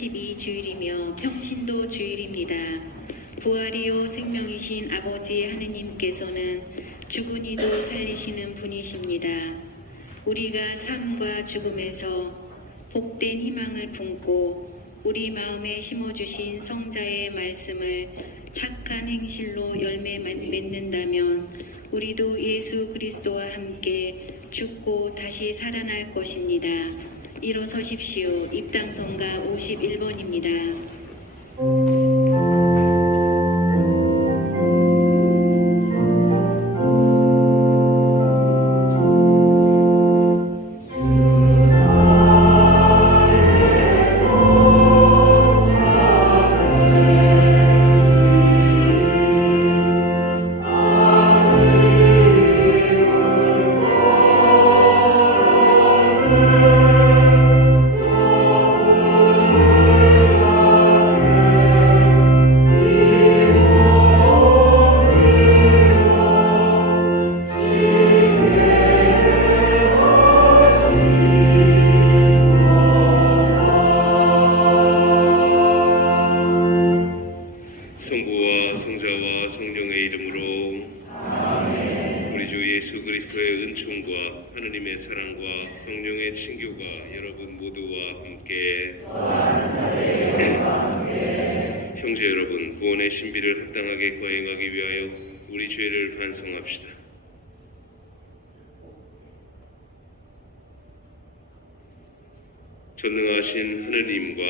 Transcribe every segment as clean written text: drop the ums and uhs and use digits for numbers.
32주일이며 평신도 주일입니다. 부활이요 생명이신 아버지 하느님께서는 죽은 이도 살리시는 분이십니다. 우리가 삶과 죽음에서 복된 희망을 품고 우리 마음에 심어주신 성자의 말씀을 착한 행실로 열매 맺는다면 우리도 예수 그리스도와 함께 죽고 다시 살아날 것입니다. 일어서십시오. 입당성가 51번입니다. 성부와 성자와 성령의 이름으로 아멘. 우리 주 예수 그리스도의 은총과 하느님의 사랑과 성령의 친교가 여러분 모두와 함께 형제 여러분, 구원의 신비를 합당하게 거행하기 위하여 우리 죄를 반성합시다. 전능하신 하느님과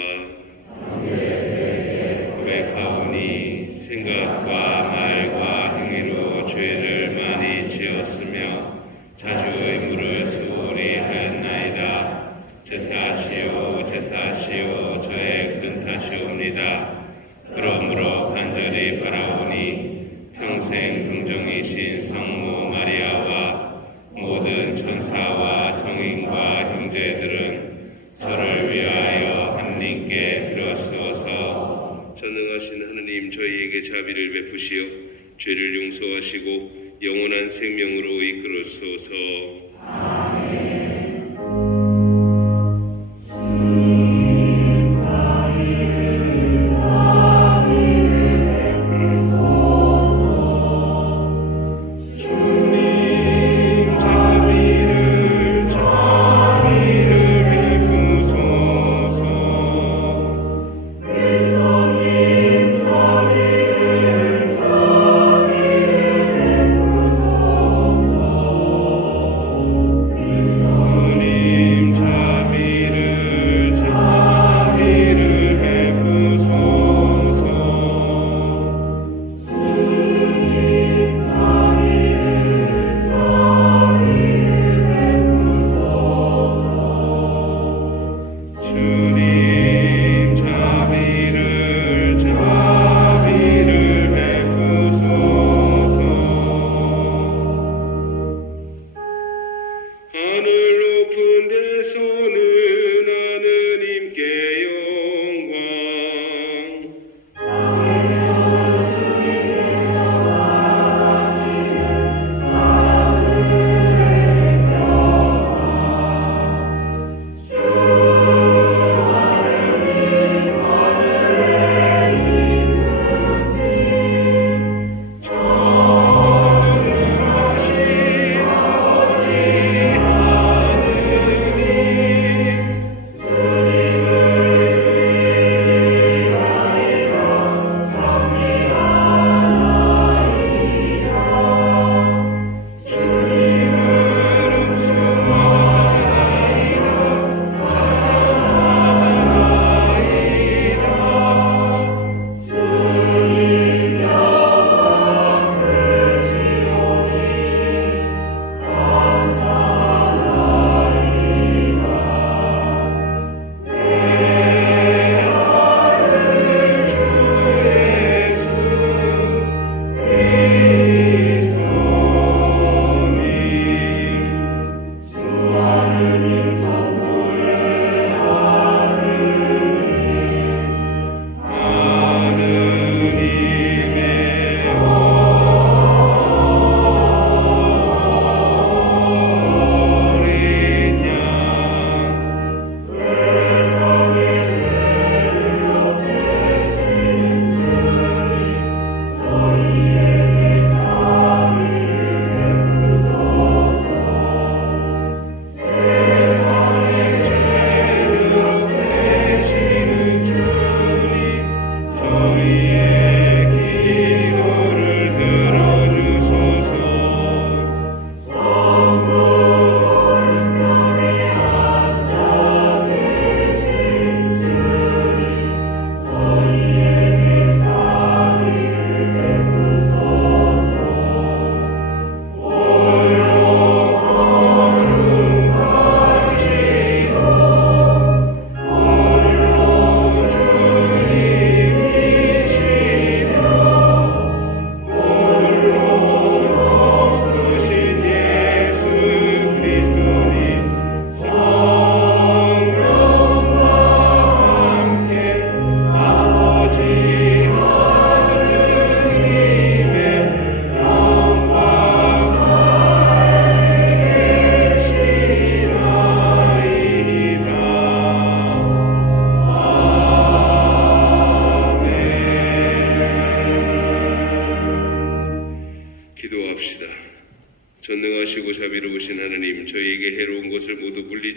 고백하오니 생각과 말과 행위로 죄를 많이 지었으며 자주 의무를 소홀히 하였나이다. 제 탓이요 저의 큰 탓이옵니다. 그러므로 간절히 바라오니 평생 동정이신 성모 마리아와 모든 천사와 성인과 형제들은 저를 위하여 하느님께 빌어주소서. 전능하신 하느님, 저희에게 자비를 베푸시어 죄를 용서하시고 영원한 생명으로 이끌어주소서. 아멘.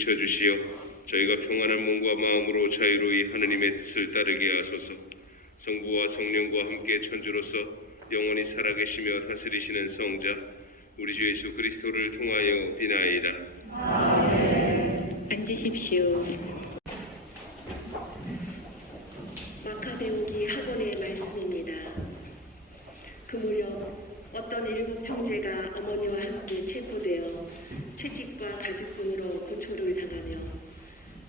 비춰주시어 저희가 평안한 몸과 마음으로 자유로이 하느님의 뜻을 따르게 하소서. 성부와 성령과 함께 천주로서 영원히 살아계시며 다스리시는 성자 우리 주 예수 그리스도를 통하여 비나이다. 앉으십시오. 마카베오기 학원의 말씀입니다. 그 무렵 어떤 7 형제가 어머니와 함께 체포되어 채찍과 가죽끈으로 고초를 당하며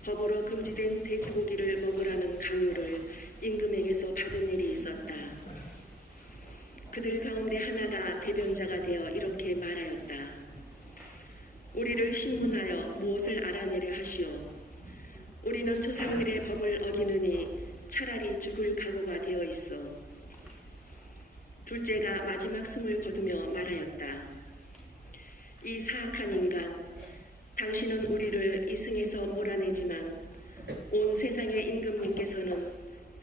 법으로 금지된 돼지고기를 먹으라는 강요를 임금에게서 받은 일이 있었다. 그들 가운데 하나가 대변자가 되어 이렇게 말하였다. 우리를 신문하여 무엇을 알아내려 하시오. 우리는 조상들의 법을 어기느니 차라리 죽을 각오가 되어 있어. 둘째가 마지막 숨을 거두며 말하였다. 이 사악한 인간, 당신은 우리를 이승에서 몰아내지만 온 세상의 임금님께서는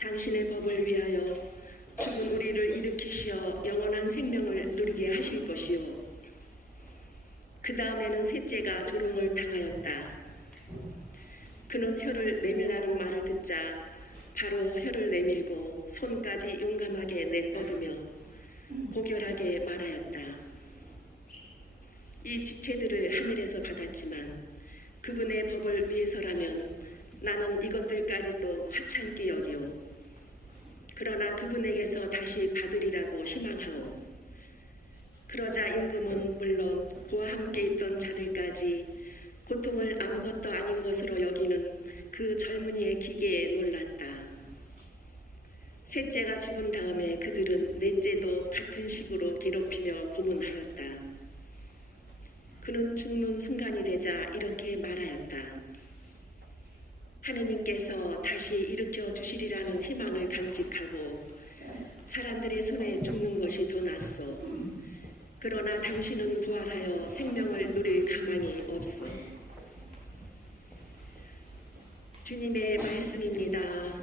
당신의 법을 위하여 죽은 우리를 일으키시어 영원한 생명을 누리게 하실 것이오. 그 다음에는 셋째가 조롱을 당하였다. 그는 혀를 내밀라는 말을 듣자 바로 혀를 내밀고 손까지 용감하게 내뻗으며 고결하게 말하였다. 이 지체들을 하늘에서 받았지만 그분의 법을 위해서라면 나는 이것들까지도 하찮게 여기오. 그러나 그분에게서 다시 받으리라고 희망하오. 그러자 임금은 물론 그와 함께 있던 자들까지 고통을 아무것도 아닌 것으로 여기는 그 젊은이의 기계에 놀랐다. 셋째가 죽은 다음에 그들은 넷째도 같은 식으로 괴롭히며 고문하였다. 그는 죽는 순간이 되자 이렇게 말하였다. 하느님께서 다시 일으켜 주시리라는 희망을 간직하고 사람들의 손에 죽는 것이 더 낫소. 그러나 당신은 부활하여 생명을 누릴 가망이 없소. 주님의 말씀입니다.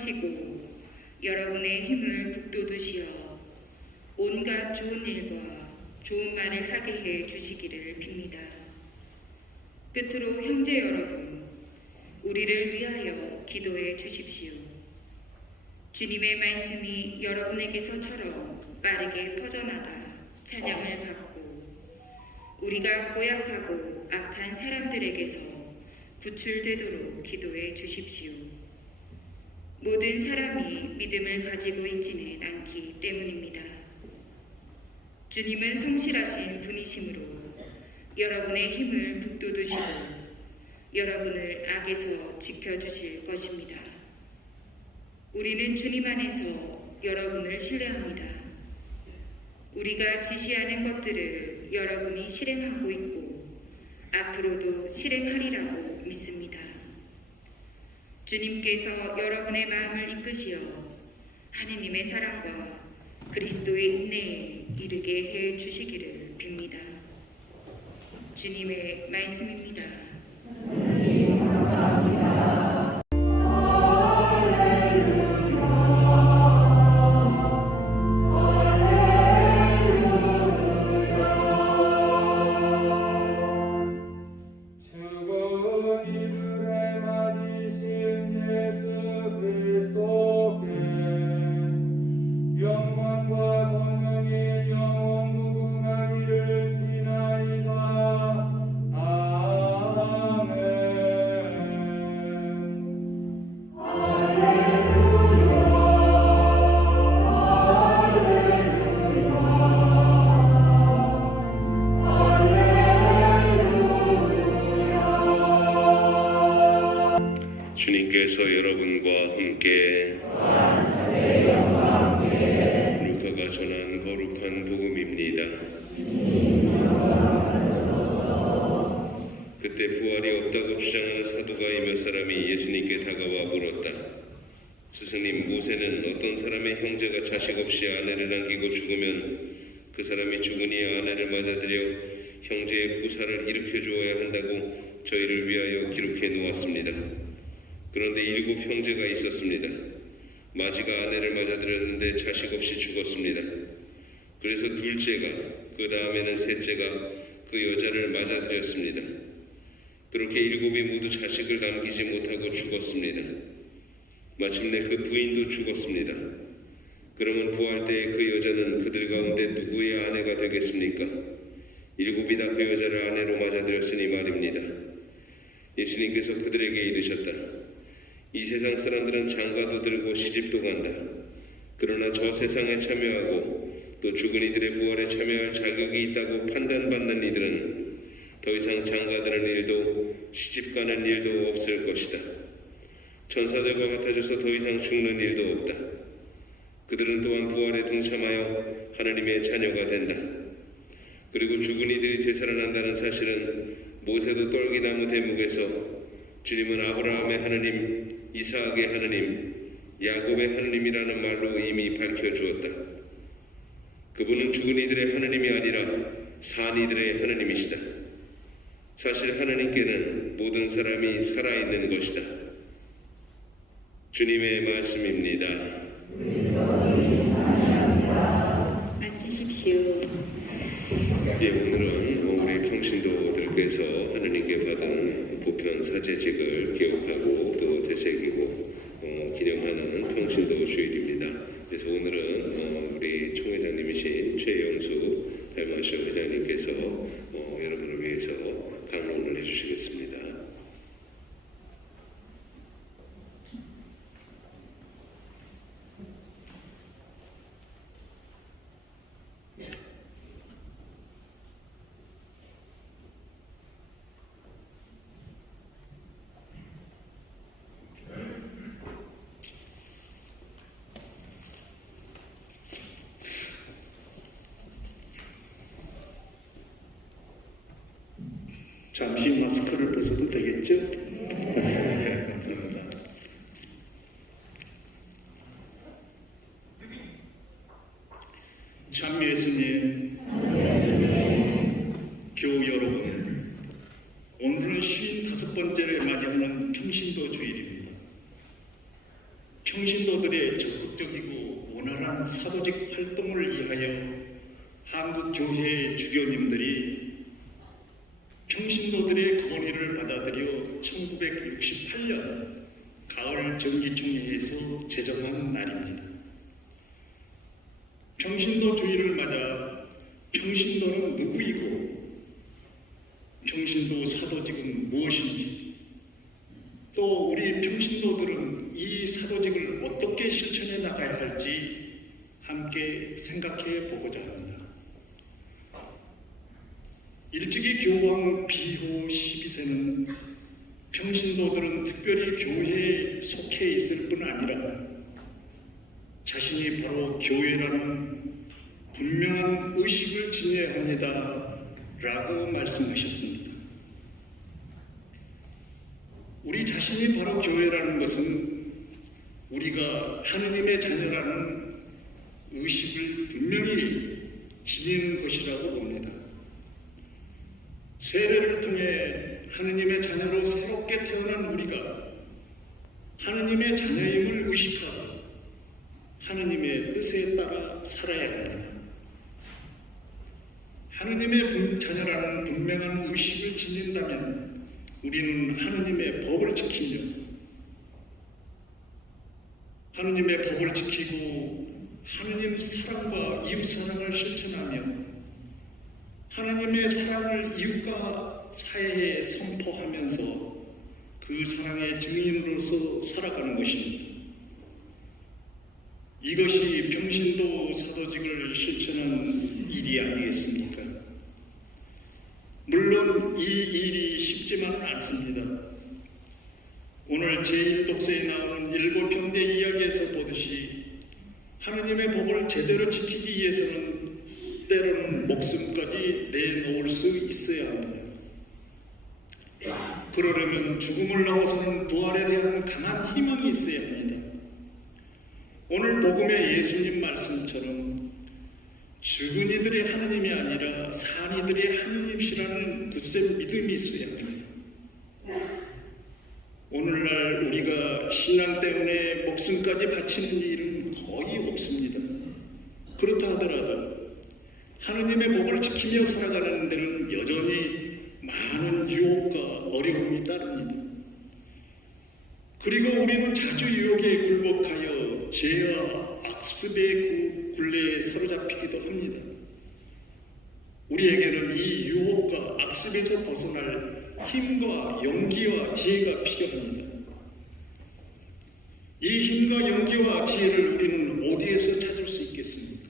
사랑하시고 여러분의 힘을 북돋으시어 온갖 좋은 일과 좋은 말을 하게 해 주시기를 빕니다. 끝으로 형제 여러분, 우리를 위하여 기도해 주십시오. 주님의 말씀이 여러분에게서처럼 빠르게 퍼져나가 찬양을 받고 우리가 고약하고 악한 사람들에게서 구출되도록 기도해 주십시오. 모든 사람이 믿음을 가지고 있지는 않기 때문입니다. 주님은 성실하신 분이시므로 여러분의 힘을 북돋으시고 여러분을 악에서 지켜주실 것입니다. 우리는 주님 안에서 여러분을 신뢰합니다. 우리가 지시하는 것들을 여러분이 실행하고 있고 앞으로도 실행하리라고 믿습니다. 주님께서 여러분의 마음을 이끄시어 하느님의 사랑과 그리스도의 인내에 이르게 해 주시기를 빕니다. 주님의 말씀입니다. 주님께서 여러분과 함께 루카가 전한 거룩한 복음입니다. 그때 부활이 없다고 주장하는 사두가의 몇 사람이 예수님께 다가와 물었다. 스승님, 모세는 어떤 사람의 형제가 자식 없이 아내를 남기고 죽으면 그 사람이 죽으니 아내를 맞아들여 형제의 후사를 일으켜 주어야 한다고 저희를 위하여 기록해 놓았습니다. 그런데 7 형제가 있었습니다. 마지가 아내를 맞아들였는데 자식 없이 죽었습니다. 그래서 둘째가, 그 다음에는 셋째가 그 여자를 맞아들였습니다. 그렇게 7이 모두 자식을 남기지 못하고 죽었습니다. 마침내 그 부인도 죽었습니다. 그러면 부활 때에 그 여자는 그들 가운데 누구의 아내가 되겠습니까? 7이 다 그 여자를 아내로 맞아들였으니 말입니다. 예수님께서 그들에게 이르셨다. 이 세상 사람들은 장가도 들고 시집도 간다. 그러나 저 세상에 참여하고 또 죽은 이들의 부활에 참여할 자격이 있다고 판단받는 이들은 더 이상 장가드는 일도 시집가는 일도 없을 것이다. 천사들과 같아져서 더 이상 죽는 일도 없다. 그들은 또한 부활에 동참하여 하나님의 자녀가 된다. 그리고 죽은 이들이 되살아난다는 사실은 모세도 떨기나무 대목에서 주님은 아브라함의 하느님, 이삭의 하느님, 야곱의 하느님이라는 말로 이미 밝혀주었다. 그분은 죽은 이들의 하느님이 아니라 산 이들의 하느님이시다. 사실 하느님께는 모든 사람이 살아있는 것이다. 주님의 말씀입니다. 앉으십시오. 오늘은 우리 평신도들께서 하느님께 받은 보편 사제직을 기억하고 또 되새기고 기념하는 평신도 주일입니다. 그래서 오늘은 우리 총회장님이신 최영수 달마쇼 회장님께서 여러분을 위해서 강론을 해주시겠습니다. 잠시 마스크를 벗어도 되겠죠? 네, 감사합니다. 참 예수님, 교우 여러분, 오늘은 55번째를 맞이하는 평신도 주일입니다. 평신도들의 적극적이고 원활한 사도직 활동을 위하여 한국 교회의 주교님들이 평신도들의 건의를 받아들여 1968년 가을 정기총회에서 제정한 날입니다. 평신도 주의를 맞아 평신도는 누구이고 평신도 사도직은 무엇인지, 또 우리 평신도들은 이 사도직을 어떻게 실천해 나가야 할지 함께 생각해 보고자 합니다. 일찍이 교황 비호 12세는 평신도들은 특별히 교회에 속해 있을 뿐 아니라 자신이 바로 교회라는 분명한 의식을 지녀야 합니다 라고 말씀하셨습니다. 우리 자신이 바로 교회라는 것은 우리가 하느님의 자녀라는 의식을 분명히 지니는 것이라고 봅니다. 세례를 통해 하느님의 자녀로 새롭게 태어난 우리가 하느님의 자녀임을 의식하고 하느님의 뜻에 따라 살아야 합니다. 하느님의 자녀라는 분명한 의식을 지닌다면 우리는 하느님의 법을 지키며 하느님의 법을 지키고 하느님 사랑과 이웃 사랑을 실천하며 하느님의 사랑을 이웃과 사회에 선포하면서 그 사랑의 증인으로서 살아가는 것입니다. 이것이 평신도 사도직을 실천한 일이 아니겠습니까? 물론 이 일이 쉽지만은 않습니다. 오늘 제1독서에 나오는 7편대 이야기에서 보듯이 하느님의 법을 제대로 지키기 위해서는 때로는 목숨까지 내놓을 수 있어야 합니다. 그러려면 죽음을 넘어서는 부활에 대한 강한 희망이 있어야 합니다. 오늘 복음의 예수님 말씀처럼 죽은 이들의 하느님이 아니라 산 이들의 하느님이시라는 굳센 믿음이 있어야 합니다. 오늘날 우리가 신앙 때문에 목숨까지 바치는 일은 거의 없습니다. 그렇다 하더라도 하느님의 법을 지키며 살아가는 데는 여전히 많은 유혹과 어려움이 따릅니다. 그리고 우리는 자주 유혹에 굴복하여 죄와 악습의 굴레에 사로잡히기도 합니다. 우리에게는 이 유혹과 악습에서 벗어날 힘과 용기와 지혜가 필요합니다. 이 힘과 용기와 지혜를 우리는 어디에서 찾을 수 있겠습니까?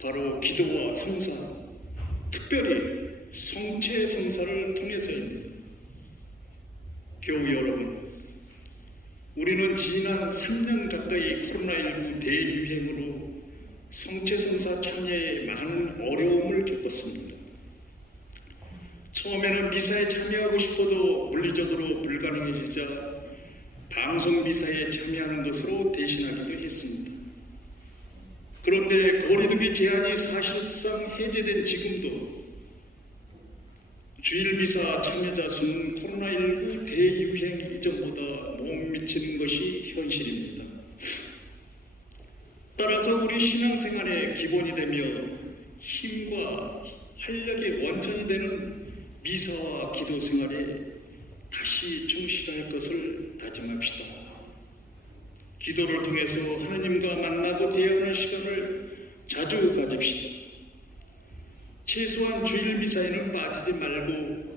바로 기도와 성사, 특별히 성체 성사를 통해서입니다. 교우 여러분, 우리는 지난 3년 가까이 코로나19 대유행으로 성체 성사 참여에 많은 어려움을 겪었습니다. 처음에는 미사에 참여하고 싶어도 물리적으로 불가능해지자 방송 미사에 참여하는 것으로 대신하기도 했습니다. 그런데 거리두기 제한이 사실상 해제된 지금도 주일 미사 참여자 수는 코로나19 대유행 이전보다 못 미치는 것이 현실입니다. 따라서 우리 신앙생활의 기본이 되며 힘과 활력의 원천이 되는 미사와 기도 생활에 다시 충실할 것을 다짐합시다. 기도를 통해서 하느님과 만나고 대화하는 시간을 자주 가집시다. 최소한 주일 미사에는 빠지지 말고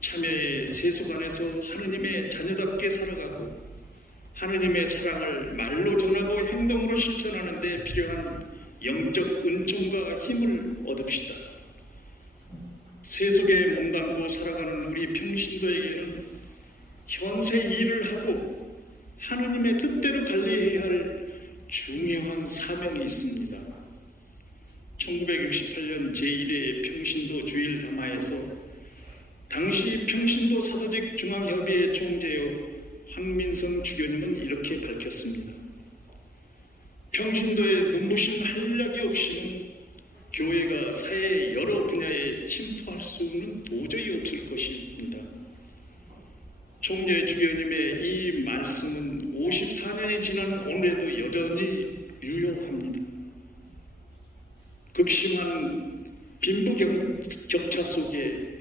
참여의 세속안에서 하느님의 자녀답게 살아가고 하느님의 사랑을 말로 전하고 행동으로 실천하는 데 필요한 영적 은총과 힘을 얻읍시다. 세속에 몸담고 살아가는 우리 평신도에게는 현세 일을 하고 하느님의 뜻대로 관리해야 할 중요한 사명이 있습니다. 1968년 제1회 평신도 주일 담화에서 당시 평신도 사도직 중앙협의회 총재요 황민성 주교님은 이렇게 밝혔습니다. 평신도의 눈부신 활력이 없이는 교회가 사회의 여러 분야에 침투할 수는 도저히 없을 것입니다. 총재 주교님의 이 말씀은 54년이 지난 오늘에도 여전히 유효합니다. 극심한 빈부격차 속에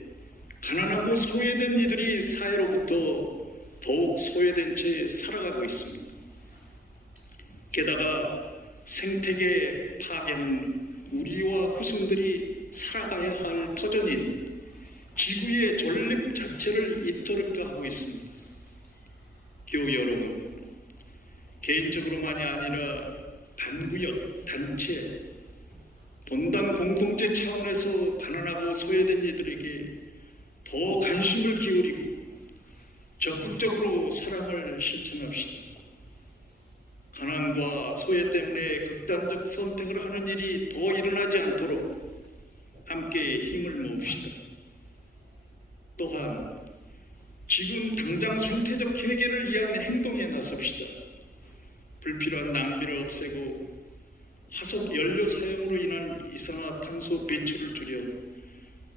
가난하고 소외된 이들이 사회로부터 더욱 소외된 채 살아가고 있습니다. 게다가 생태계 파괴는 우리와 후손들이 살아가야 할 터전인 지구의 존립 자체를 이토록 하고 있습니다. 교우 여러분, 개인적으로만이 아니라 단구역, 단체, 본당 공동체 차원에서 가난하고 소외된 이들에게 더 관심을 기울이고 적극적으로 사랑을 실천합시다. 가난과 소외 때문에 극단적 선택을 하는 일이 더 일어나지 않도록 함께 힘을 모읍시다. 또한 지금 당장 생태적 해결을 위한 행동에 나섭시다. 불필요한 낭비를 없애고 화석 연료 사용으로 인한 이산화탄소 배출을 줄여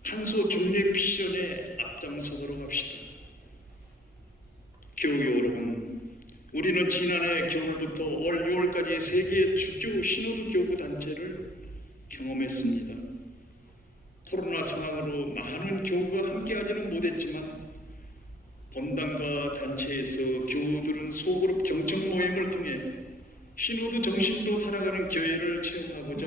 탄소 중립 미션에 앞장서도록 합시다. 교우 여러분, 우리는 지난해 겨울부터 올 6월까지 세계 주요 신호등 교구 단체를 경험했습니다. 코로나 상황으로 많은 교구가 함께하지는 못했지만 본당과 단체에서 교우들은 소그룹 경청 모임을 통해 신호등 정신으로 살아가는 교회를 체험하고자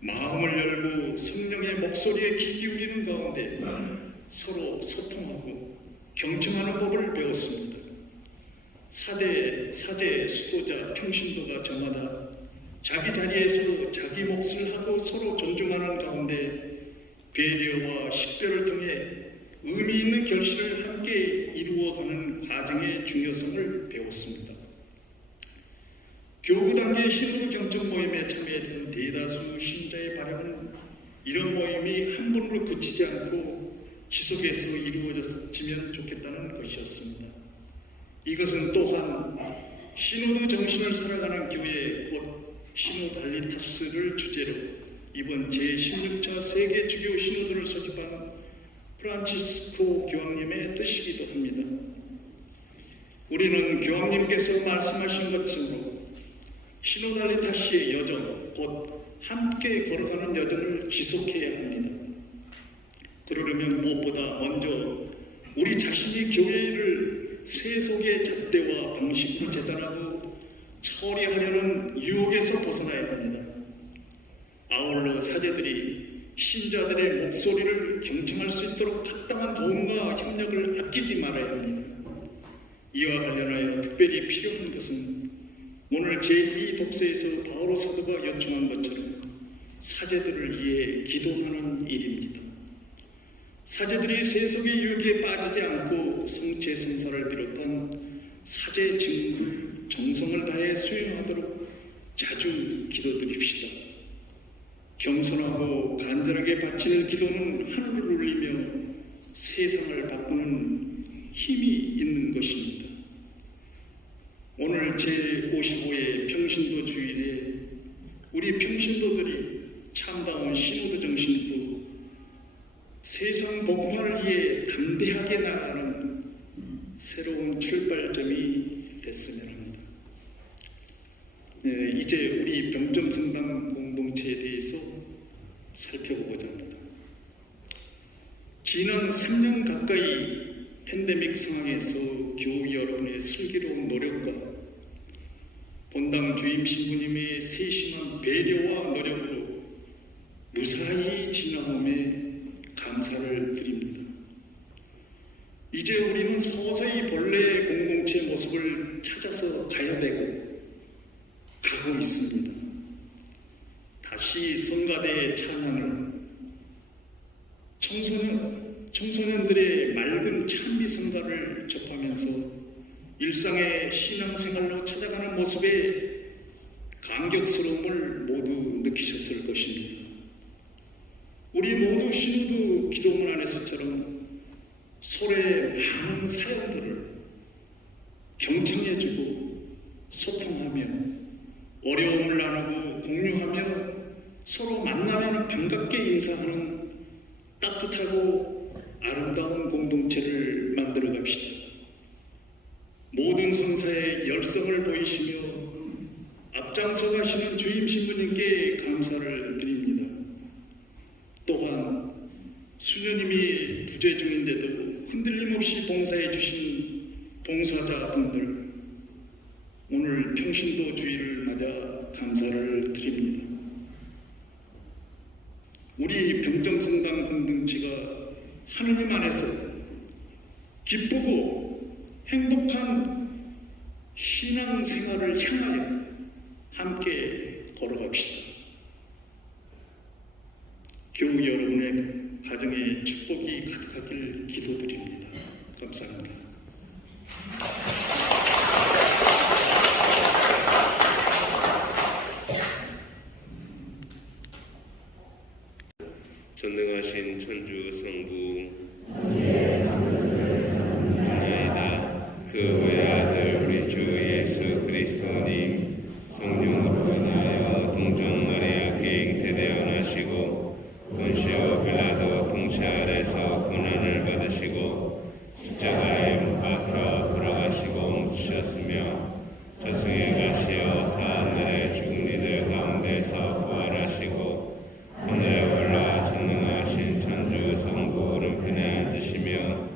마음을 열고 성령의 목소리에 귀 기울이는 가운데 서로 소통하고 경청하는 법을 배웠습니다. 사제, 수도자, 평신도가 저마다 자기 자리에서 자기 몫을 하고 서로 존중하는 가운데 배려와 식별을 통해 의미 있는 결실을 함께 이루어가는 과정의 중요성을 배웠습니다. 교구 단계 신호등 경청 모임에 참여했던 대다수 신자의 바람은 이런 모임이 한 번으로 그치지 않고 지속해서 이루어지면 좋겠다는 것이었습니다. 이것은 또한 신호등 정신을 살아가는 교회 곧 시노달리타스를 주제로 이번 제16차 세계 주요 신호들을 소집한 프란치스코 교황님의 뜻이기도 합니다. 우리는 교황님께서 말씀하신 것처럼 시노달리타스의 여정, 곧 함께 걸어가는 여정을 지속해야 합니다. 그러려면 무엇보다 먼저 우리 자신이 교회를 세속의 잣대와 방식으로 재단하고 처리하려는 유혹에서 벗어나야 합니다. 아울러 사제들이 신자들의 목소리를 경청할 수 있도록 합당한 도움과 협력을 아끼지 말아야 합니다. 이와 관련하여 특별히 필요한 것은 오늘 제2 독서에서 바오로 사도가 요청한 것처럼 사제들을 위해 기도하는 일입니다. 사제들이 세속의 유혹에 빠지지 않고 성체 성사를 비롯한 사제 직무를 정성을 다해 수행하도록 자주 기도드립시다. 겸손하고 간절하게 바치는 기도는 하늘을 울리며 세상을 바꾸는 힘이 있는 것입니다. 오늘 제55회 평신도 주일에 우리 평신도들이 참다운 신호도 정신으로 세상 복화를 위해 담대하게 나아가는 새로운 출발점이 됐으면 합니다. 네, 이제 우리 병점성당 공동체에 대해서 살펴보고자 합니다. 지난 3년 가까이 팬데믹 상황에서 교우 여러분의 슬기로운 노력과 본당 주임 신부님의 세심한 배려와 노력으로 무사히 지나옴에 감사를 드립니다. 이제 우리는 서서히 본래의 공동체 모습을 찾아서 가야 되고 가고 있습니다. 다시 성가대의 찬양을 청소년들의 맑은 찬미 성가를 접하면서 일상의 신앙생활로 찾아가는 모습에 감격스러움을 모두 느끼셨을 것입니다. 우리 모두 신우도 기도문 안에서처럼 서로의 많은 사연들을 경청해주고 소통하며 어려움을 나누고 공유하며 서로 만나면 반갑게 인사하는 따뜻하고 아름다운 공동체를 만들어 갑시다. 모든 봉성사에 열성을 보이시며 앞장서 가시는 주임 신부님께 감사를 드립니다. 또한 수녀님이 부재 중인데도 흔들림 없이 봉사해 주신 봉사자분들, 오늘 평신도 주일을 맞아 감사를 드립니다. 우리 병정성당 공동체가 하느님 안에서 기쁘고 행복한 신앙생활을 향하여 함께 걸어갑시다. 교우 여러분의 가정에 축복이 가득하길 기도드립니다. 감사합니다. 전능하신 천주 성부 나이다. 그 외아들 우리 주 예수 그리스도님 성령으로 인하여 동정 마리아께 잉태되어 나시고 본시오 빌라도 통치 아래서 고난을 받으시고 십자가에 못 박혀 돌아가시고 묻히셨으며 저승에 가시어 사하늘의 죽은 이들 가운데서 부활하시고 하늘에 올라 전능하신 천주 성부 오른편에 앉으시며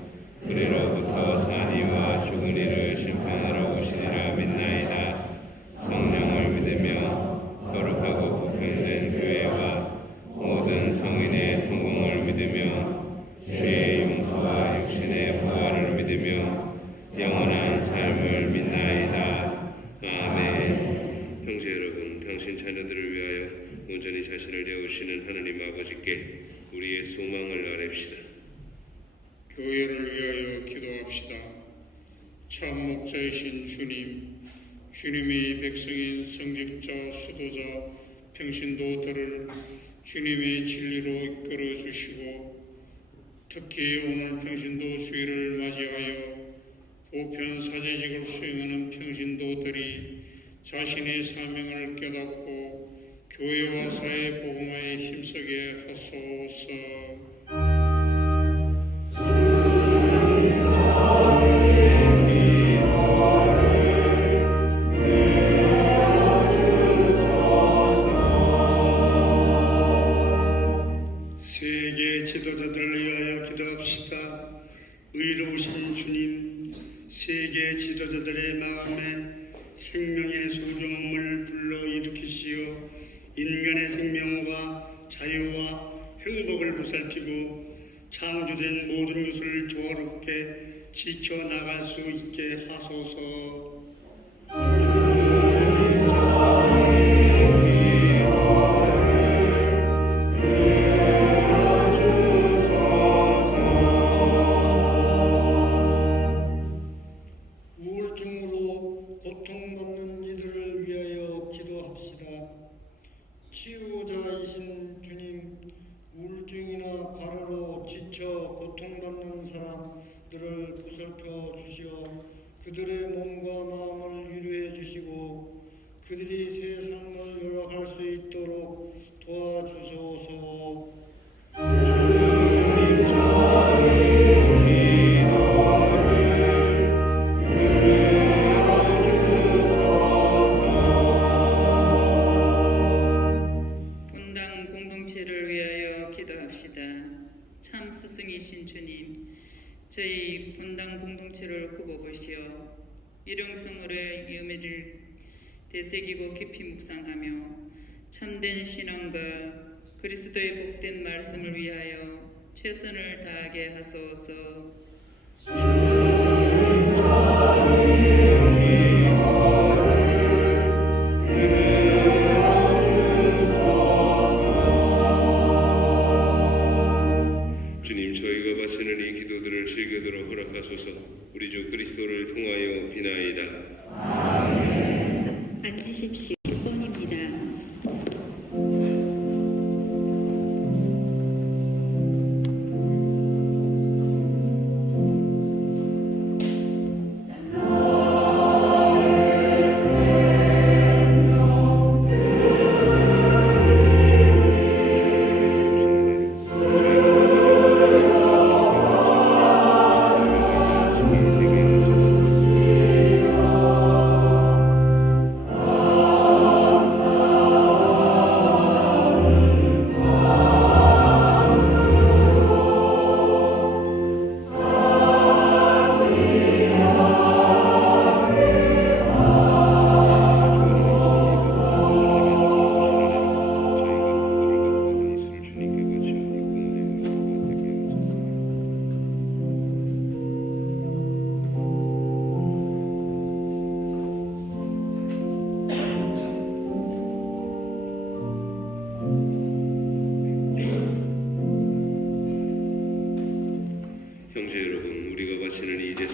그리로부터 산 이와 죽은 이를 심판하러 오시리라 믿나이다. 성령을 믿으며 거룩하고 보편된 교회와 모든 성인의 통공을 믿으며 죄의 용서와 육신의 부활을 믿으며 영원한 삶을 믿나이다. 아멘. 형제 여러분, 당신 자녀들을 위하여 온전히 자신을 내어주시는 하나님 아버지께 우리의 소망을 아뢰읍시다. 교회를 위하여 기도합시다. 참 목자이신 주님, 주님이 백성인 성직자, 수도자, 평신도들을 주님의 진리로 이끌어 주시고 특히 오늘 평신도 주일을 맞이하여 보편 사제직을 수행하는 평신도들이 자신의 사명을 깨닫고 교회와 사회 복음화에 힘쓰게 하소서. 세계 지도자들을 위하여 기도합시다. 의로우신 주님, 세계 지도자들의 마음에 생명의 소중함을 불러일으키시어 인간의 생명과 자유와 행복을 보살피고 창조된 모든 것을 조화롭게 지켜나갈 수 있게 하소서. 우울증으로 고통받는 이들을 위하여 기도합시다. 치유자이신 주님, 우울증이나 과로로 지쳐 고통받는 사람들을 보살펴 주시어 그들의 몸과 마음을 위로해 주시고 그들이 새 삶을 열어갈 수 있도록 도와주소서. 본당 공동체를 위하여 기도합시다. 참 스승이신 주님, 저희 본당 공동체를 굽어보시어 일용성으로의 의미를 되새기고 깊이 묵상하며 참된 신앙과 그리스도의 복된 말씀을 위하여 최선을 다하게 하소서. 주님, 저희가 바치는 이 기도들을 즐기도록 허락하소서. 우리 주 그리스도를 통하여 비나이다. 앉으십시오. 10번입니다.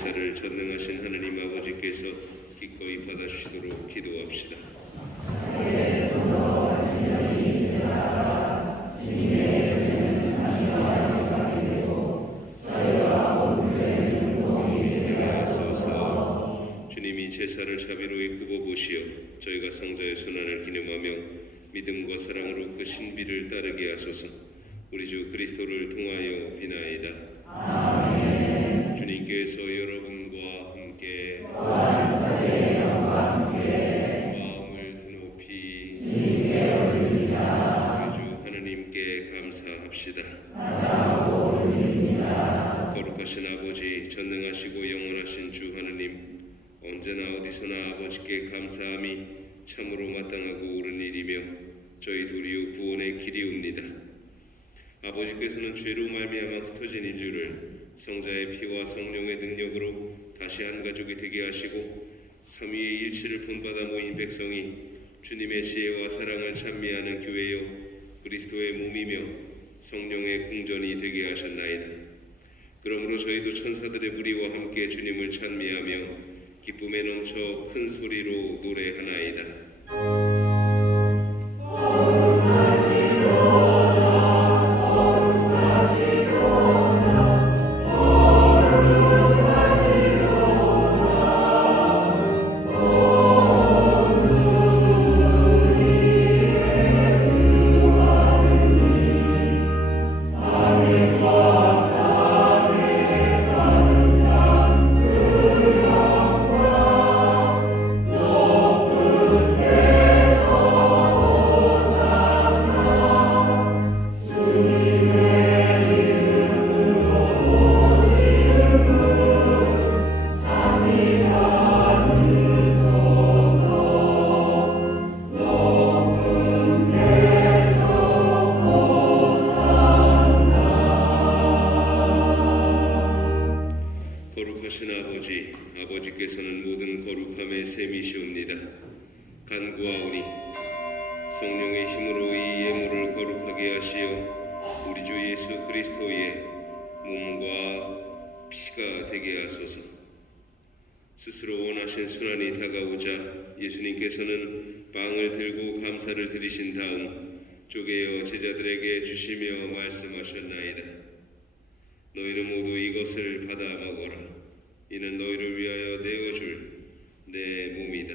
제사를 전능하신 하느님 아버지께서 기꺼이 받아주시도록 기도합시다. 주님이 제사를 자비로이 굽어보시어 저희가 성자의 순환을 기념하며 믿음과 사랑으로 그 신비를 따르게 하소서. 우리 주 그리스도를 통하여 비나이다. 아멘. 주님께서 여러분과 함께 마음을 드높이 우리 주 하느님께 감사합시다. 거룩하신 아버지, 전능하시고 영원하신 주 하느님, 언제나 어디서나 아버지께 감사함이 참으로 마땅하고 옳은 일이며 저희 도리어 구원의 길이옵니다. 아버지께서는 죄로 말미암아 흩어진 인류를 성자의 피와 성령의 능력으로 다시 한 가족이 되게 하시고 삼위의 일치를 본받아 모인 백성이 주님의 지혜와 사랑을 찬미하는 교회여 그리스도의 몸이며 성령의 궁전이 되게 하셨나이다. 그러므로 저희도 천사들의 무리와 함께 주님을 찬미하며 기쁨에 넘쳐 큰 소리로 노래하나이다. 아버지께서는 모든 거룩함의 셈이시옵니다. 간구하오니 성령의 힘으로 이 예물을 거룩하게 하시어 우리 주 예수 그리스도의 몸과 피가 되게 하소서. 스스로 원하신 순환이 다가오자 예수님께서는 빵을 들고 감사를 드리신 다음 쪼개어 제자들에게 주시며 말씀하셨나이다. 너희는 모두 이것을 받아 먹어라. 이는 너희를 위하여 내어줄 내 몸이다.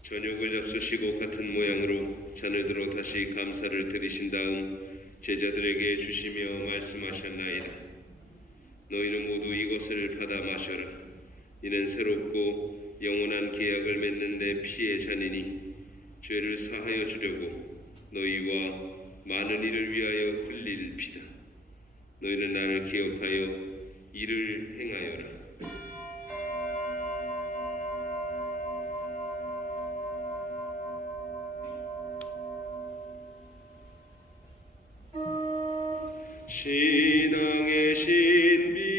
저녁을 잡수시고 같은 모양으로 잔을 들어 다시 감사를 드리신 다음 제자들에게 주시며 말씀하셨나이다. 너희는 모두 이것을 받아 마셔라. 이는 새롭고 영원한 계약을 맺는 내 피의 잔이니 죄를 사하여 주려고 너희와 많은 이를 위하여 흘릴 피다. 너희는 나를 기억하여 이를 행하여라. 신앙의 신비여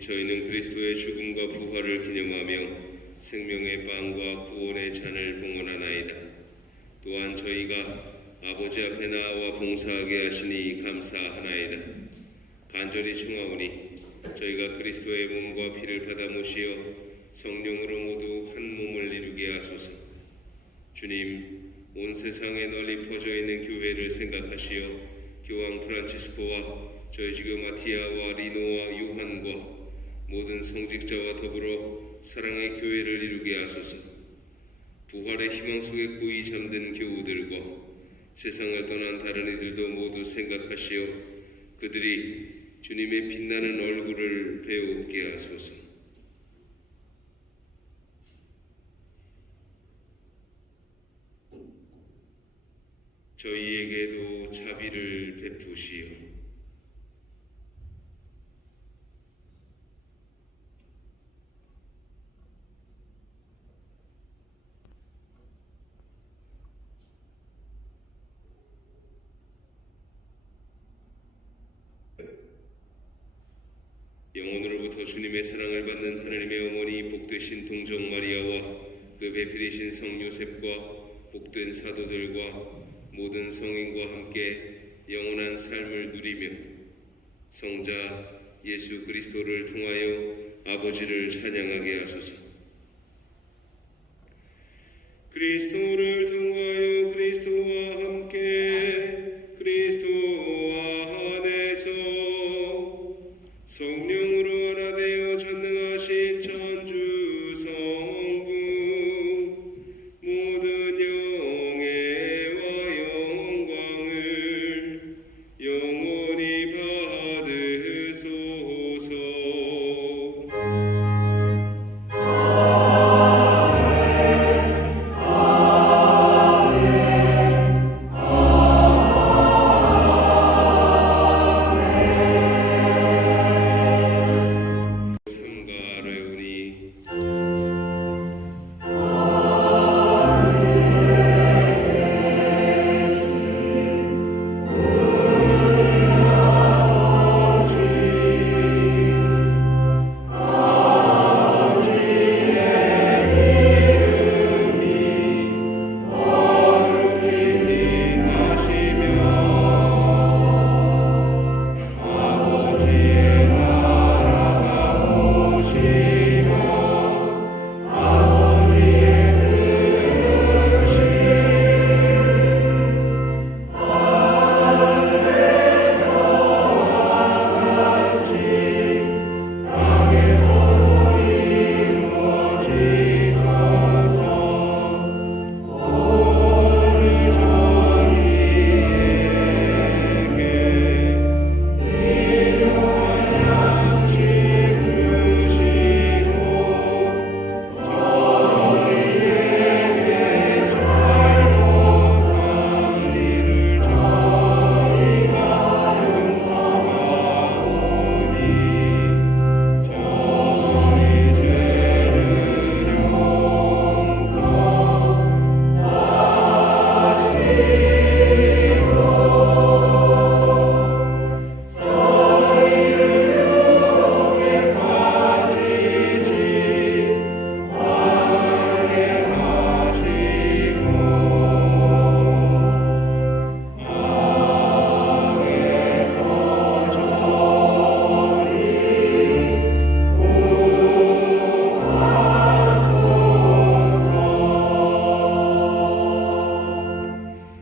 저희는 그리스도의 죽음과 부활을 기념하며 생명의 빵과 구원의 잔을 봉헌하나이다. 또한 저희가 아버지 앞에 나와 봉사하게 하시니 감사하나이다. 간절히 청하오니 저희가 그리스도의 몸과 피를 받아 모시어 성령으로 모두 한 몸을 이루게 하소서. 주님, 온 세상에 널리 퍼져 있는 교회를 생각하시어 교황 프란치스코와 저희 지교 마티아와 리노와 요한과 모든 성직자와 더불어 사랑의 교회를 이루게 하소서. 부활의 희망 속에 고이 잠든 교우들과 세상을 떠난 다른 이들도 모두 생각하시어 그들이 주님의 빛나는 얼굴을 배우게 하소서. 저희에게도 자비를 베푸시오. 영혼으로부터 주님의 사랑을 받는 하나님의 어머니 복되신 동정 마리아와 그 배필이신 성 요셉과 복된 사도들과 모든 성인과 함께 영원한 삶을 누리며 성자 예수 그리스도를 통하여 아버지를 찬양하게 하소서. 그리스도를 통하여 그리스도와 함께 그리스도와 안에서 성령으로 하나 되어 전능하신 천주 성부 모든 영예와 영광을 영원히 받으소서.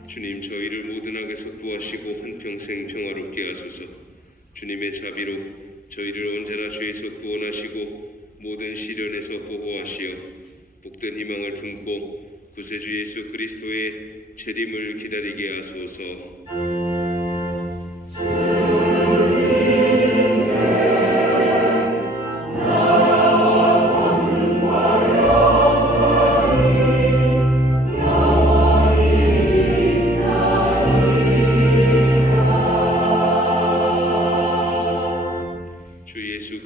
주님, 저희를 모든 악에서 구하시고 한평생 평화롭게 하소서. 주님의 자비로 저희를 언제나 죄에서 구원하시고 모든 시련에서 보호하시어 복된 희망을 품고 구세주 예수 그리스도의 재림을 기다리게 하소서.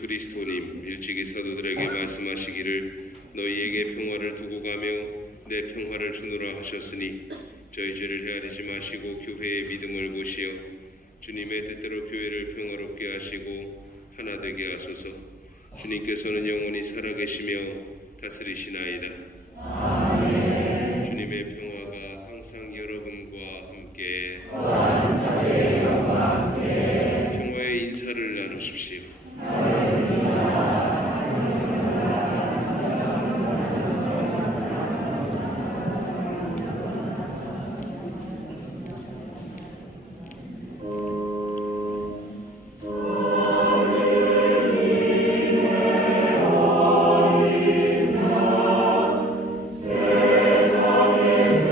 그리스도님, 일찍이 사도들에게 말씀하시기를 너희에게 평화를 두고 가며 내 평화를 주노라 하셨으니 저희 죄를 헤아리지 마시고 교회의 믿음을 보시어 주님의 뜻대로 교회를 평화롭게 하시고 하나 되게 하소서. 주님께서는 영원히 살아계시며 다스리시나이다. 아멘. 주님의 평화가 항상 여러분과 함께 평화의 인사를 나누십시오. 세상에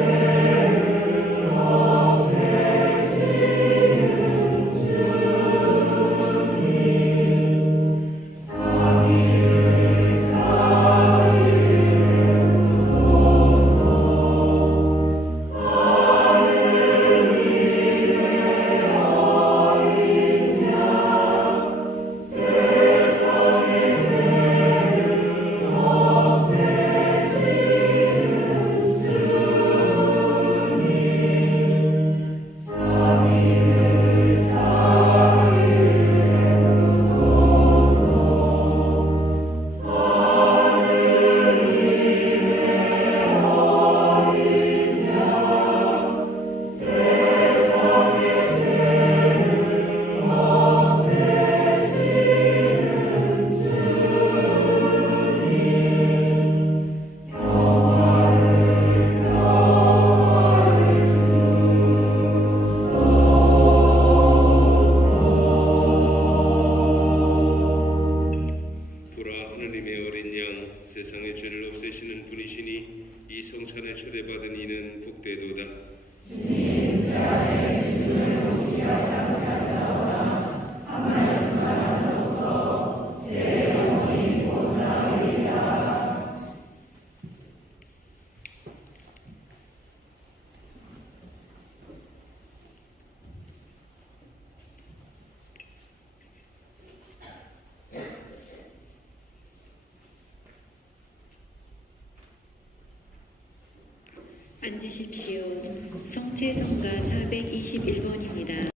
앉으십시오. 성채성가 421번입니다.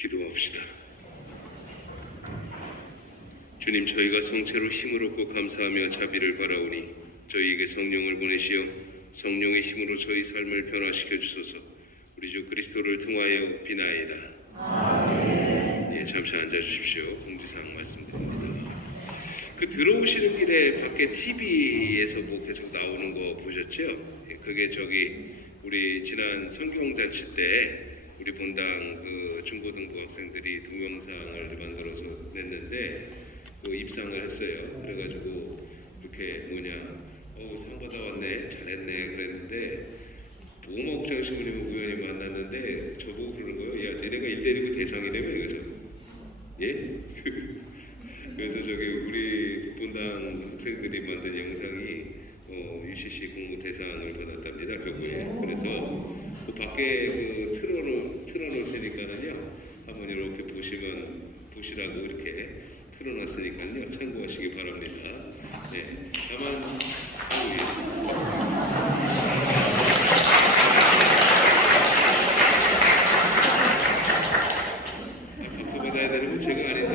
기도합시다. 주님, 저희가 성체로 힘을 얻고 감사하며 자비를 바라오니 저희에게 성령을 보내시어 성령의 힘으로 저희 삶을 변화시켜 주소서. 우리 주 그리스도를 통하여 비나이다. 예, 잠시 앉아주십시오. 공지사항 말씀드립니다. 그 들어오시는 길에 밖에 TV에서 뭐 계속 나오는 거 보셨죠? 예, 그게 우리 지난 성경잔치 때 우리 본당 그 중고등부 학생들이 동영상을 만들어서 냈는데 입상을 했어요. 그래가지고 이렇게 상 받아왔네, 잘했네 그랬는데 도마국장신부님 의원이 만났는데 저보고 그러는 거예요. 야, 니네가 일대리고 대상이라며 이거죠. 예? 그래서 우리 본당 학생들이 만든 영상이 UCC 공모 대상을 받았답니다. 교구에. 그래서 그 밖에 틀어놓을 테니까는요. 한번 이렇게 보시라고 이렇게 틀어놨으니까요. 참고하시기 바랍니다. 네. 다만 박수 받아야 되는 건 제가 아닌데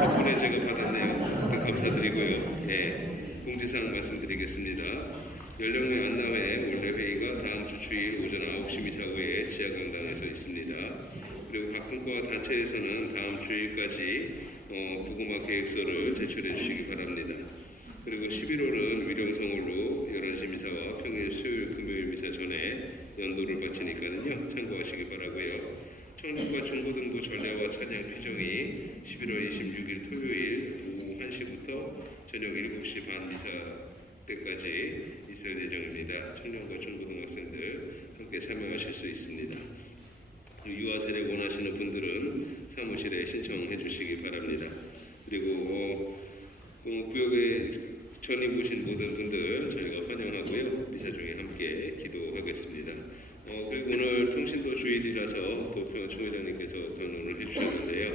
덕분에 제가 받았네요. 감사드리고요. 네. 공지사항 말씀드리겠습니다. 연령내 안남회 원래회의가 다음 주 주일 오전 9시 미사후에 지하강당에서 있습니다. 그리고 각 분과와 단체에서는 다음 주일까지 부고마 계획서를 제출해 주시기 바랍니다. 그리고 11월은 위령성홀로 11시 미사와 평일 수요일 금요일 미사 전에 연도를 바치니까는요. 참고하시기 바라고요. 청년과 중고등부 전례와 찬양 규정이 11월 26일 토요일 오후 1시부터 저녁 7시 반 미사 때까지 있을 예정입니다. 청년과 중고등학생들 함께 참여하실 수 있습니다. 유아세례 원하시는 분들은 사무실에 신청해 주시기 바랍니다. 그리고 구역에 전임 오신 모든 분들 저희가 환영하고요. 미사 중에 함께 기도하겠습니다. 그리고 오늘 통신도 주일이라서 도평 총회장님께서 변론을 해주셨는데요.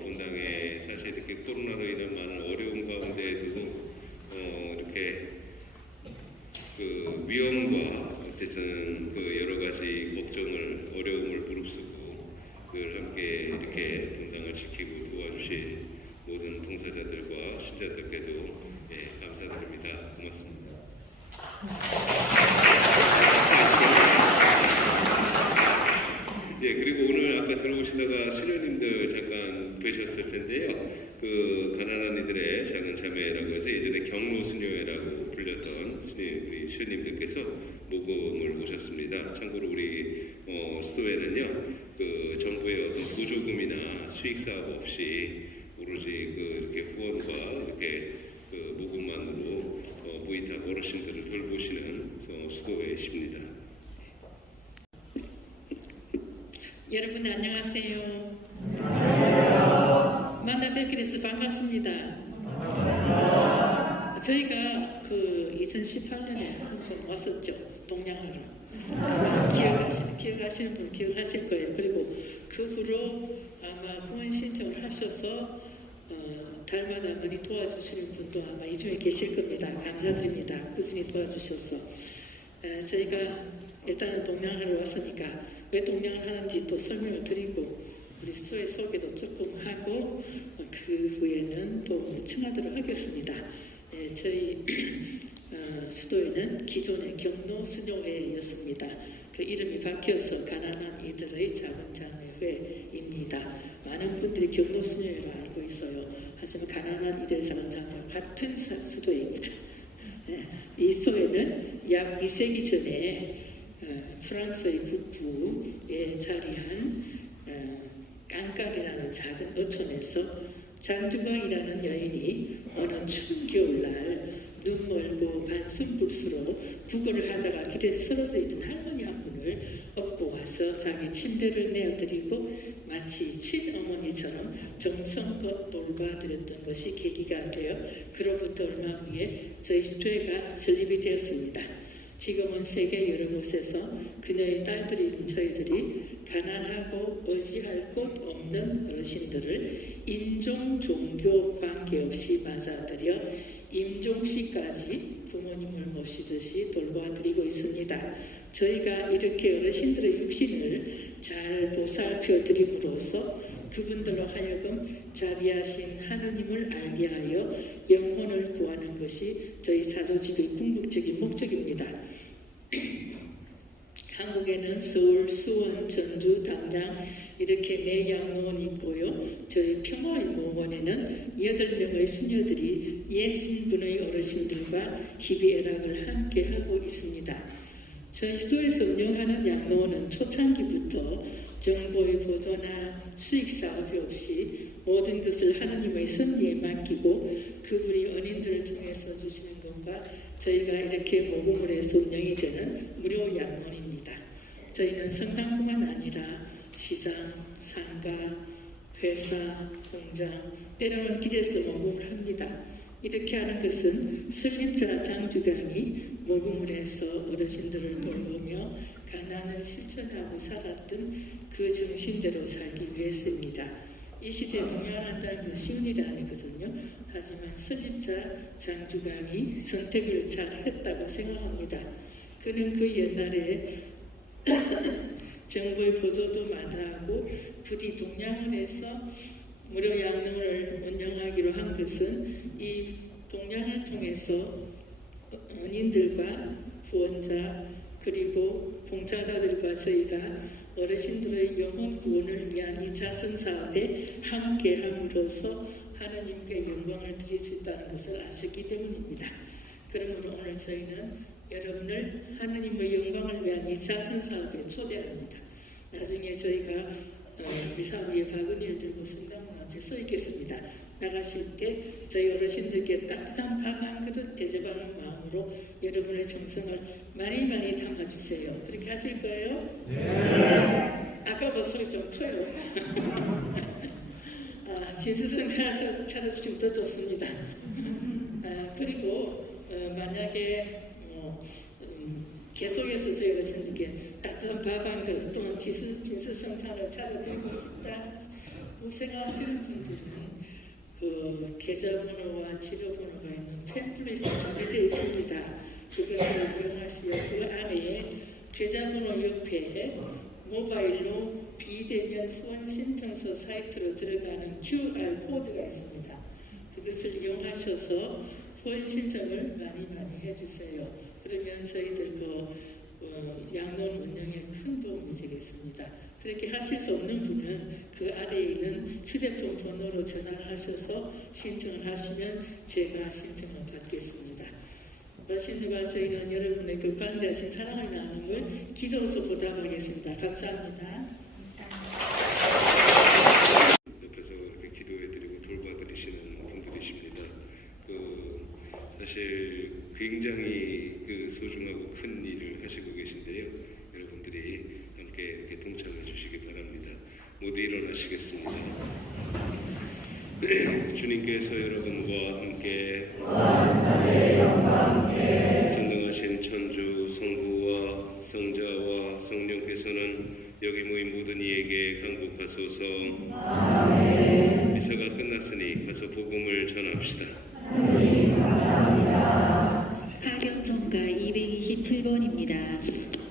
본당에 사실 이렇게 코로나로 인한 많은 어려움 가운데에도 이렇게 그 위험과 어쨌든 그 여러 가지 걱정을 어려움을 무릅쓰고 늘 함께 이렇게 본당을 지키고 도와주신 모든 봉사자들과 신자들께도 감사드립니다. 고맙습니다. 예, 그리고 오늘 아까 들어오시다가 수녀님들 잠깐 뵈셨을 텐데요. 그 가난한 이들의 작은 자매라고 해서 예전에 경로 수녀회라고 불렸던 우리 수녀님들께서 모금을 오셨습니다. 참고로 우리 수도회는요, 그 정부의 어떤 보조금이나 수익 사업 없이 오로지 이렇게 후원과 이렇게 그 모금만으로 무이탁 어르신들을 돌보시는 수도회이십니다. 여러분 안녕하세요. 만나 뵙게 돼서 반갑습니다. 저희가 그 2018년에 한번 왔었죠. 동양으로. 기억하시는 분 기억하실 거예요. 그리고 그 후로 아마 후원 신청을 하셔서 달마다 많이 도와주시는 분도 아마 이 중에 계실 겁니다. 감사드립니다. 꾸준히 도와주셔서. 저희가 일단은 동양으로 왔으니까 왜 동양을 하는지 또 설명을 드리고 우리 수의 소개도 조금 하고 그 후에는 도움을 청하도록 하겠습니다. 저희 수도에는 기존의 경로 수녀회였습니다. 그 이름이 바뀌어서 가난한 이들의 작은 자매회입니다. 많은 분들이 경로 수녀회를 알고 있어요. 하지만 가난한 이들의 작은 자매회 같은 수도입니다. 이 수도에는 약 2세기 전에 프랑스의 북부에 자리한 깡깔이라는 작은 어촌에서 장두광이라는 여인이 어느 추운 겨울날 눈 멀고 반숨불수로 구걸을 하다가 길에 쓰러져 있던 할머니 한 분을 업고 와서 자기 침대를 내어드리고 마치 친어머니처럼 정성껏 돌봐드렸던 것이 계기가 되어 그로부터 얼마 후에 저희 수도회가 설립이 되었습니다. 지금은 세계 여러 곳에서 그녀의 딸들인 저희들이 가난하고 의지할 곳 없는 어르신들을 인종, 종교 관계없이 맞아들여 임종시까지 부모님을 모시듯이 돌봐드리고 있습니다. 저희가 이렇게 어르신들의 육신을 잘 보살펴 드림으로써 그분들로 하여금 자비하신 하느님을 알게 하여 영혼을 구하는 것이 저희 사도직의 궁극적인 목적입니다. 한국에는 서울, 수원, 전주, 담양 이렇게 4양로원이 있고요. 저희 평화의 모원에는 8명의 수녀들이 60분의 어르신들과 희비애락을 함께 하고 있습니다. 저희 수도에서 운영하는 양로원은 초창기부터 정보의 보도나 수익 사업이 없이 모든 것을 하나님의 섭리에 맡기고 그분이 은인들을 통해서 주시는 것과 저희가 이렇게 모금을 해서 운영이 되는 무료 양로원입니다. 저희는 성당뿐만 아니라 시장, 상가, 회사, 공장, 때로는 길에서 모금을 합니다. 이렇게 하는 것은 설립자 장주강이 모금을 해서 어르신들을 돌보며 가난을 실천하고 살았던 그 정신대로 살기 위해서입니다. 이 시대에 동요한다는 게 쉬운 일이 아니거든요. 하지만 설립자 장주강이 선택을 잘 했다고 생각합니다. 그는 그 옛날에 정부의 보도도 많아하고 부디 동양을 해서 무료 양로원을 운영하기로 한 것은 이 동양을 통해서 은인들과 후원자 그리고 봉사자들과 저희가 어르신들의 영혼 구원을 위한 이 자선 사업에 함께함으로써 하나님께 영광을 드릴 수 있다는 것을 아셨기 때문입니다. 그러므로 오늘 저희는 여러분을 하나님의 영광을 위한 이 자선 사업에 초대합니다. 나중에 저희가 미사 위에 박은희를 들고 성당문 앞에 서 있겠습니다. 나가실 때 저희 어르신들께 따뜻한 밥 한 그릇 대접하는 마음으로 여러분의 정성을 많이 담아주세요. 그렇게 하실 거예요? 네. 아까보다 소리 좀 커요. 진수성찬을 차려주시면 더 좋습니다. 그리고 만약에 계속해서 저희 어르신들께 따뜻한 밥 한 그릇 또는 진수성찬을 차려드리고 싶다고 생각하시는 분들은 그 계좌번호와 지도번호가 있는 팸플릿이 준비되어 있습니다. 그것을 이용하시어 그 안에 계좌번호 옆에 모바일로 비대면 후원 신청서 사이트로 들어가는 QR 코드가 있습니다. 그것을 이용하셔서 후원 신청을 많이 해주세요. 그러면 저희들 양로원 운영에 큰 도움이 되겠습니다. 그렇게 하실 수 없는 분은 그 아래에 있는 휴대폰 번호로 전화를 하셔서 신청을 하시면 제가 신청을 받겠습니다. 어르신들과 저희는 여러분의 그 관대하신 사랑을 나눔을 기도로서 보답하겠습니다. 감사합니다. 옆에서 이렇게 기도해드리고 돌봐드리시는 분들이십니다. 사실 굉장히 소중하고 큰 일을 하시고 계신데요. 여러분들이 함께 이렇게 동참해 주시기 바랍니다. 모두 일어나시겠습니다. 주님께서 여러분과 함께 전능하신 천주 성부와 성자와 성령께서는 여기 모인 모든 이에게 강복하소서. 미사가 끝났으니 가서 복음을 전합시다. 하경성가 227번입니다.